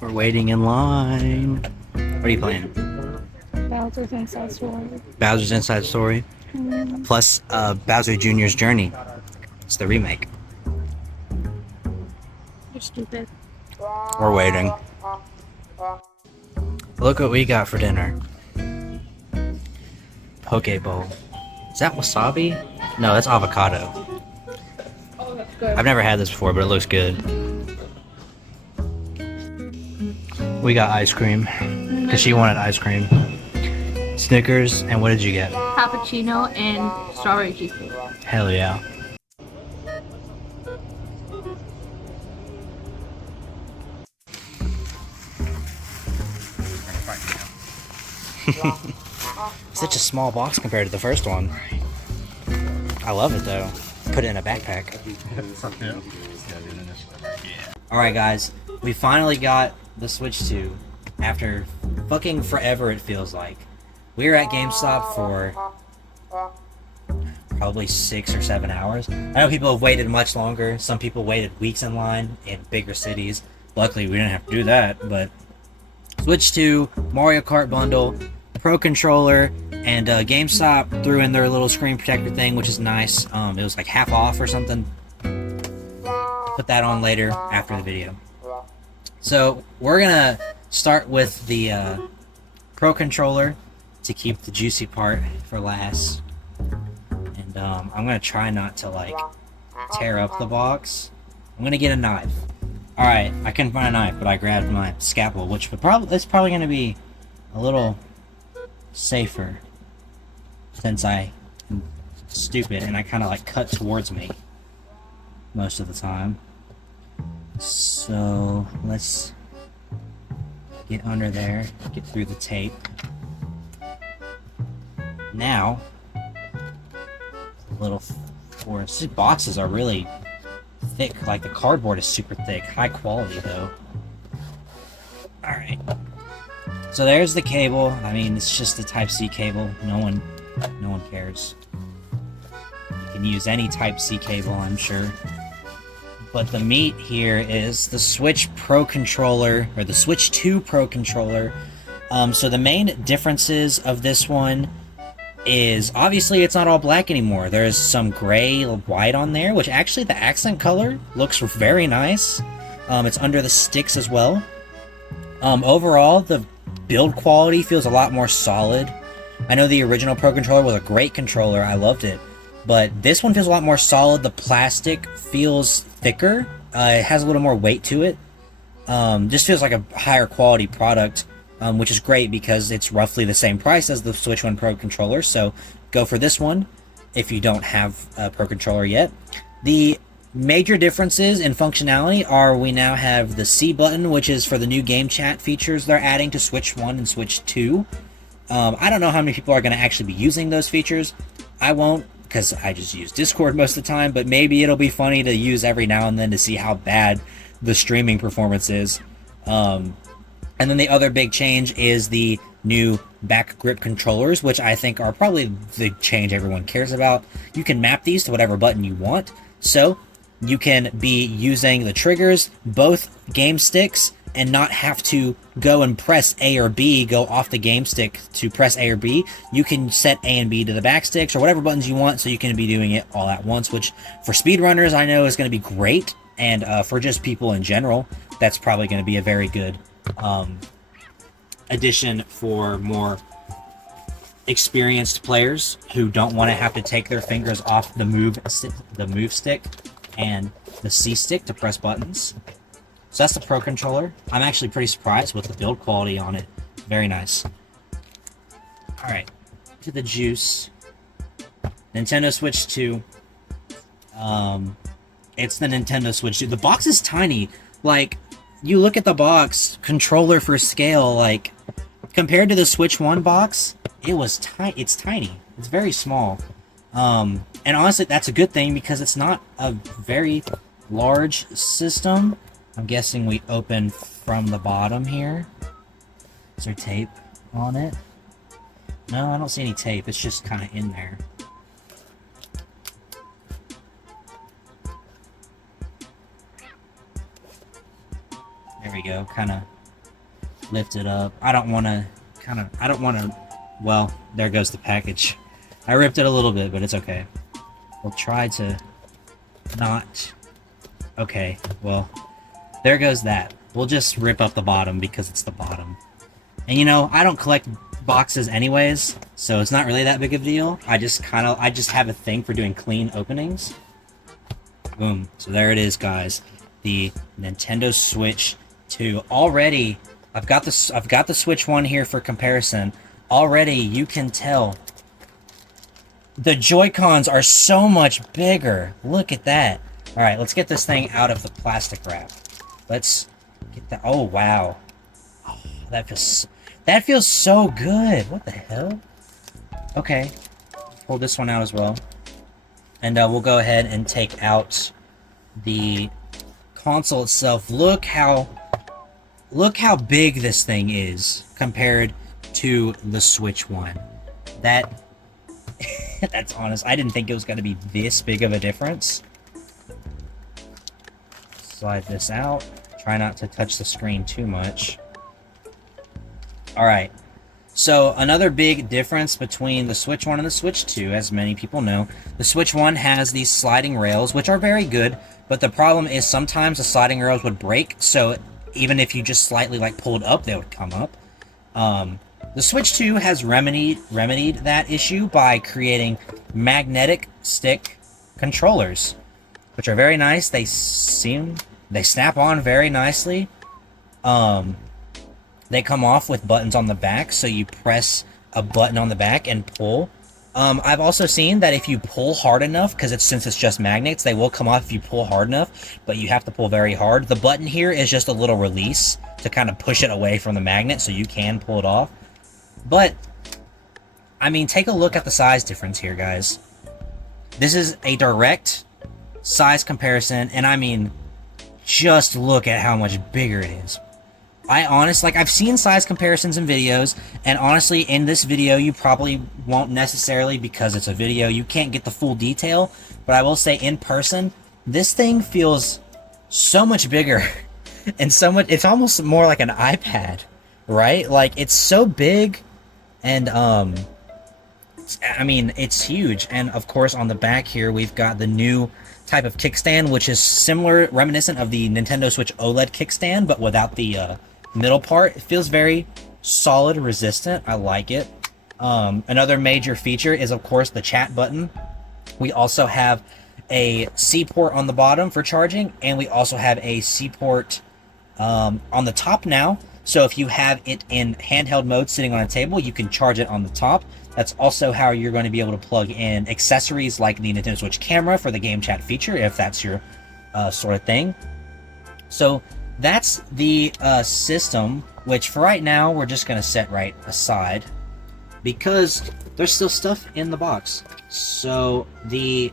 We're waiting in line. What are you playing? Bowser's Inside Story. Bowser's Inside Story. Plus Bowser Jr.'s Journey. It's the remake. You're stupid. We're waiting. Look what we got for dinner. Poke bowl. Is that wasabi? No, that's avocado. Oh, that's good. I've never had this before, but it looks good. We got ice cream because she wanted ice cream. Snickers, and what did you get? Cappuccino and strawberry cheesecake. Hell yeah. Such a small box compared to the first one. I love it though. Put it in a backpack. Alright guys, we finally got the Switch 2 after fucking forever it feels like. We were at GameStop for probably 6 or 7 hours. I know people have waited much longer. Some people waited weeks in line in bigger cities. Luckily we didn't have to do that, but Switch 2, Mario Kart bundle, Pro Controller, and GameStop threw in their little screen protector thing, which is nice. It was like half off or something. Put that on later after the video. So we're gonna start with the Pro Controller to keep the juicy part for last. And I'm gonna try not to like tear up the box. I'm gonna get a knife. Alright, I couldn't find a knife, but I grabbed my scalpel, which would it's probably gonna be a little safer since I am stupid and I kind of like cut towards me most of the time. So let's get under there, get through the tape. Now, little forest. These boxes are really thick, like the cardboard is super thick, high quality though. Alright. So there's the cable. I mean, it's just a Type-C cable. No one cares. You can use any Type-C cable, I'm sure. But the meat here is the Switch Pro Controller, or the Switch 2 Pro Controller. So the main differences of this one is, obviously it's not all black anymore. There's some gray white on there, which actually the accent color looks very nice. It's under the sticks as well. Overall, the build quality feels a lot more solid. I know the original Pro Controller was a great controller, I loved it, but this one feels a lot more solid. The plastic feels thicker, it has a little more weight to it. Just feels like a higher quality product, which is great because it's roughly the same price as the Switch 1 Pro Controller, so go for this one if you don't have a Pro Controller yet. The major differences in functionality are we now have the C button, which is for the new game chat features they're adding to Switch 1 and Switch 2. I don't know how many people are going to actually be using those features. I won't, because I just use Discord most of the time, but maybe it'll be funny to use every now and then to see how bad the streaming performance is. And then the other big change is the new back grip controllers, which I think are probably the change everyone cares about. You can map these to whatever button you want, so you can be using the triggers, both game sticks, and not have to go and press A or B, go off the game stick to press A or B. You can set A and B to the back sticks or whatever buttons you want, so you can be doing it all at once, which for speedrunners I know is going to be great, and for just people in general, that's probably going to be a very good addition for more experienced players who don't want to have to take their fingers off the move stick and the C stick to press buttons. So that's the Pro Controller. I'm actually pretty surprised with the build quality on it. Very nice. Alright, to the juice. Nintendo Switch 2. It's the Nintendo Switch 2. The box is tiny. Like, you look at the box, controller for scale, like, compared to the Switch 1 box, it's tiny. It's very small. And honestly, that's a good thing because it's not a very large system. I'm guessing we open from the bottom here. Is there tape on it? No, I don't see any tape. It's just kind of in there. There we go. Kind of lift it up. I don't want to, well, there goes the package. I ripped it a little bit, but it's okay. We'll try to not, okay, well, there goes that. We'll just rip up the bottom because it's the bottom. And you know, I don't collect boxes anyways, so it's not really that big of a deal. I just have a thing for doing clean openings. Boom. So there it is, guys. The Nintendo Switch 2. Already, I've got the Switch 1 here for comparison. Already, you can tell the Joy-Cons are so much bigger. Look at that. All right, let's get this thing out of the plastic wrap. Let's get that. Oh, wow. Oh, that feels so good. What the hell? Okay. Pull this one out as well. And we'll go ahead and take out the console itself. Look how big this thing is compared to the Switch 1. That's honest. I didn't think it was going to be this big of a difference. Slide this out. Try not to touch the screen too much. Alright. So, another big difference between the Switch 1 and the Switch 2, as many people know, the Switch 1 has these sliding rails, which are very good, but the problem is sometimes the sliding rails would break, so even if you just slightly, like, pulled up, they would come up. The Switch 2 has remedied that issue by creating magnetic stick controllers, which are very nice. They snap on very nicely. They come off with buttons on the back, so you press a button on the back and pull. I've also seen that if you pull hard enough, because since it's just magnets, they will come off if you pull hard enough, but you have to pull very hard. The button here is just a little release to kind of push it away from the magnet, so you can pull it off. But, I mean, take a look at the size difference here, guys. This is a direct size comparison, and I mean, just look at how much bigger it is. I've seen size comparisons in videos, and honestly, in this video, you probably won't necessarily, because it's a video, you can't get the full detail, but I will say, in person, this thing feels so much bigger, and it's almost more like an iPad, right? Like, it's so big, and, I mean, it's huge, and of course, on the back here, we've got the new type of kickstand, which is similar, reminiscent of the Nintendo Switch OLED kickstand, but without the, middle part. It feels very solid, resistant. I like it. Another major feature is, of course, the chat button. We also have a C port on the bottom for charging, and we also have a C port on the top now. So if you have it in handheld mode sitting on a table, you can charge it on the top. That's also how you're going to be able to plug in accessories like the Nintendo Switch camera for the game chat feature, if that's your sort of thing. So that's the system, which for right now, we're just going to set right aside because there's still stuff in the box. So the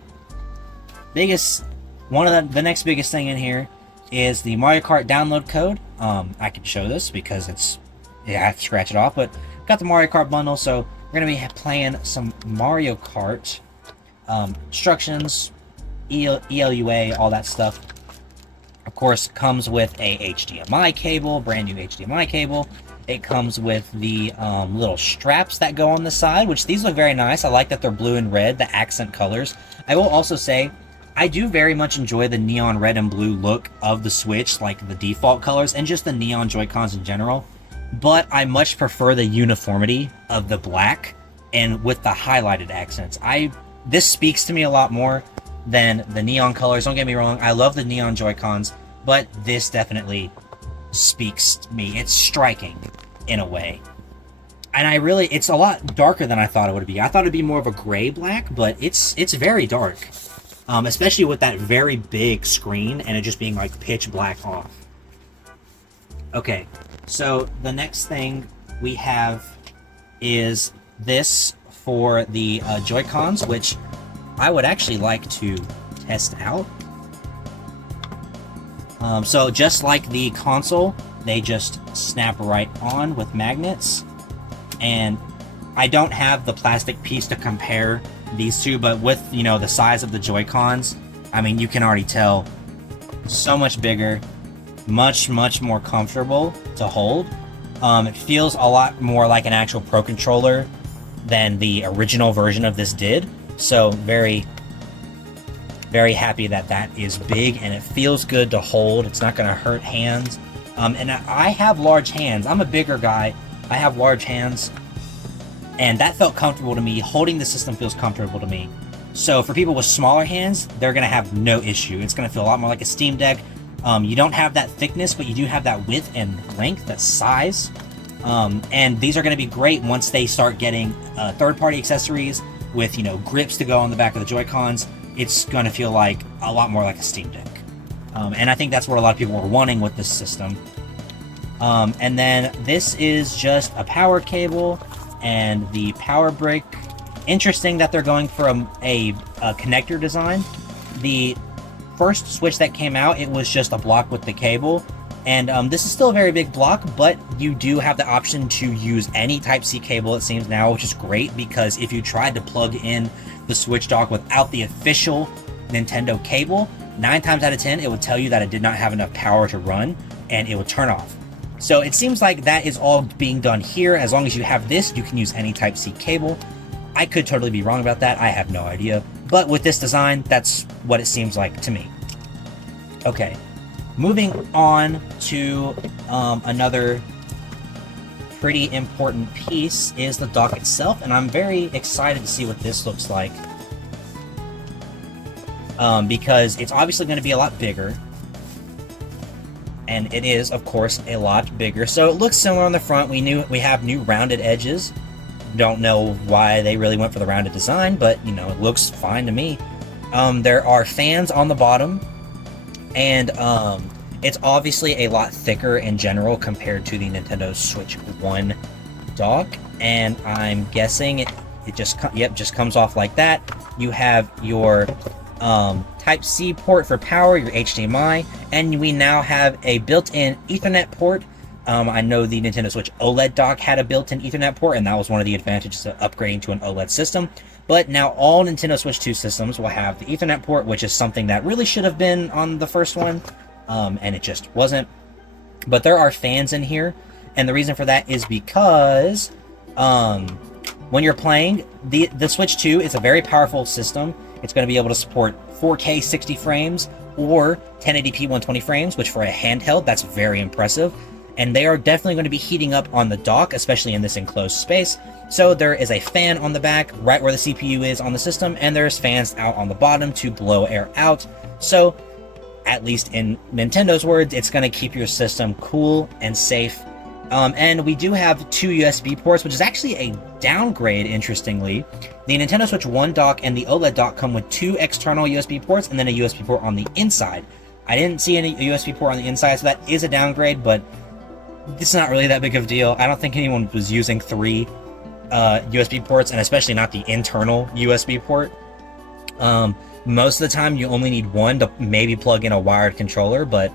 next biggest thing in here is the Mario Kart download code. I can show this because I have to scratch it off, but got the Mario Kart bundle, so we're going to be playing some Mario Kart. Instructions, ELUA, all that stuff. Of course, comes with a HDMI cable, brand new HDMI cable. It comes with the little straps that go on the side, which these look very nice. I like that they're blue and red, the accent colors. I will also say, I do very much enjoy the neon red and blue look of the Switch, like the default colors, and just the neon Joy-Cons in general. But I much prefer the uniformity of the black and with the highlighted accents. This speaks to me a lot more than the neon colors. Don't get me wrong, I love the neon Joy-Cons, but this definitely speaks to me. It's striking in a way. And it's a lot darker than I thought it would be. I thought it'd be more of a gray-black, but it's very dark. Especially with that very big screen and it just being like pitch black off. Okay, so the next thing we have is this for the Joy-Cons, which I would actually like to test out. So just like the console, they just snap right on with magnets. And I don't have the plastic piece to compare these two, but with, the size of the Joy-Cons, I mean, you can already tell so much bigger. much more comfortable to hold. It feels a lot more like an actual Pro Controller than the original version of this did. So very happy that that is big and it feels good to hold. It's not going to hurt hands. And I have large hands. I'm a bigger guy. I have large hands. And that felt comfortable to me. Holding the system feels comfortable to me. So for people with smaller hands, they're going to have no issue. It's going to feel a lot more like a Steam Deck. You don't have that thickness, but you do have that width and length, that size. And these are going to be great once they start getting third-party accessories with, you know, grips to go on the back of the Joy-Cons. It's going to feel like a lot more like a Steam Deck. And I think that's what a lot of people were wanting with this system. And then this is just a power cable and the power brick. Interesting that they're going from a connector design. The first Switch that came out, it was just a block with the cable. And this is still a very big block, but you do have the option to use any Type-C cable, it seems now, which is great, because if you tried to plug in the Switch dock without the official Nintendo cable, 9 times out of 10, it would tell you that it did not have enough power to run, and it would turn off. So it seems like that is all being done here. As long as you have this, you can use any Type-C cable. I could totally be wrong about that. I have no idea. But with this design, that's what it seems like to me. Okay. Moving on to another pretty important piece is the dock itself, and I'm very excited to see what this looks like. Because it's obviously going to be a lot bigger. And it is, of course, a lot bigger. So it looks similar on the front. We have new rounded edges. Don't know why they really went for the rounded design, but, you know, it looks fine to me. There are fans on the bottom, and it's obviously a lot thicker in general compared to the Nintendo Switch 1 dock, and I'm guessing it just comes off like that. You have your Type-C port for power, your HDMI, and we now have a built-in Ethernet port. I know the Nintendo Switch OLED dock had a built-in Ethernet port, and that was one of the advantages of upgrading to an OLED system. But now all Nintendo Switch 2 systems will have the Ethernet port, which is something that really should have been on the first one, and it just wasn't. But there are fans in here, and the reason for that is because when you're playing, the Switch 2 is a very powerful system. It's going to be able to support 4K 60 frames or 1080p 120 frames, which for a handheld, that's very impressive. And they are definitely going to be heating up on the dock, especially in this enclosed space. So there is a fan on the back, right where the CPU is on the system, and there's fans out on the bottom to blow air out. So, at least in Nintendo's words, it's going to keep your system cool and safe. And we do have 2 USB ports, which is actually a downgrade, interestingly. The Nintendo Switch 1 dock and the OLED dock come with 2 external USB ports and then a USB port on the inside. I didn't see any USB port on the inside, so that is a downgrade, but it's not really that big of a deal. I don't think anyone was using 3 USB ports, and especially not the internal USB port. Most of the time, you only need 1 to maybe plug in a wired controller, but,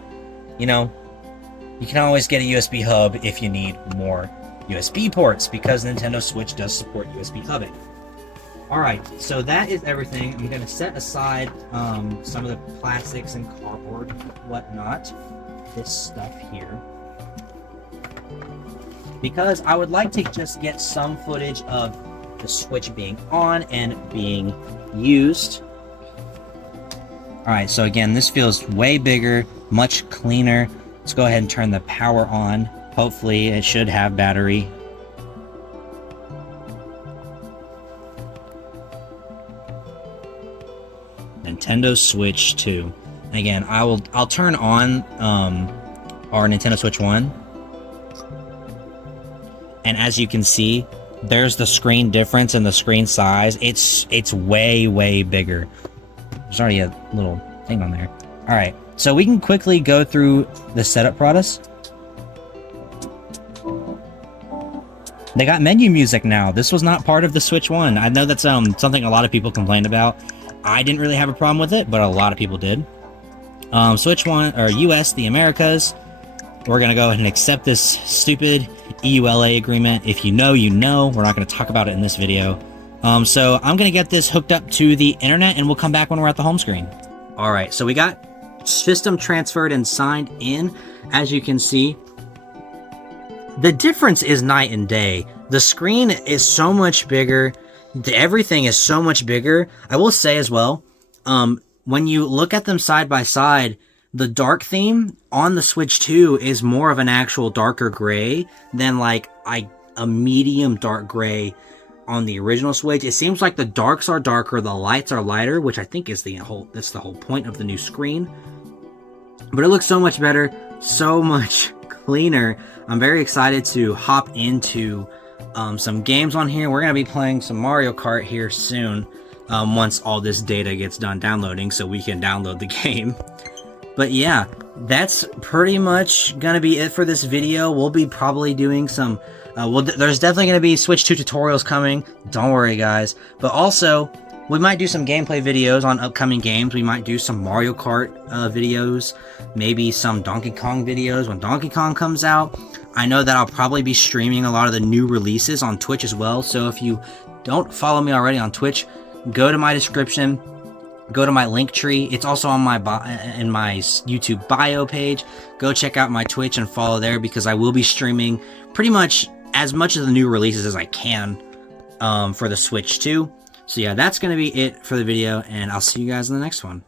you know, you can always get a USB hub if you need more USB ports, because Nintendo Switch does support USB hubbing. Alright, so that is everything. I'm going to set aside some of the plastics and cardboard, whatnot, this stuff here, because I would like to just get some footage of the Switch being on and being used. Alright, so again, this feels way bigger, much cleaner. Let's go ahead and turn the power on. Hopefully it should have battery. Nintendo Switch 2. Again, I'll turn on our Nintendo Switch 1. And as you can see, there's the screen difference in the screen size. It's way bigger. There's already a little thing on there. Alright, so we can quickly go through the setup process. They got menu music now. This was not part of the Switch 1. I know that's something a lot of people complained about. I didn't really have a problem with it, but a lot of people did. Switch 1, or US, the Americas. We're gonna go ahead and accept this stupid EULA agreement. If you know, you know. We're not gonna talk about it in this video. So I'm gonna get this hooked up to the internet, and we'll come back when we're at the home screen. Alright, so we got system transferred and signed in, as you can see, the difference is night and day. The screen is so much bigger. Everything is so much bigger. I will say as well, when you look at them side by side, the dark theme on the Switch 2 is more of an actual darker gray than like a medium dark gray on the original Switch. It seems like the darks are darker, the lights are lighter, which I think is that's the whole point of the new screen. But it looks so much better, so much cleaner. I'm very excited to hop into some games on here. We're going to be playing some Mario Kart here soon, once all this data gets done downloading so we can download the game. But yeah, that's pretty much going to be it for this video. We'll be probably doing some... there's definitely going to be Switch 2 tutorials coming. Don't worry, guys. But also, we might do some gameplay videos on upcoming games. We might do some Mario Kart videos. Maybe some Donkey Kong videos when Donkey Kong comes out. I know that I'll probably be streaming a lot of the new releases on Twitch as well. So if you don't follow me already on Twitch, go to my description. Go to my link tree. It's also on my in my YouTube bio page. Go check out my Twitch and follow there because I will be streaming pretty much as much of the new releases as I can for the Switch 2. So yeah, that's going to be it for the video, and I'll see you guys in the next one.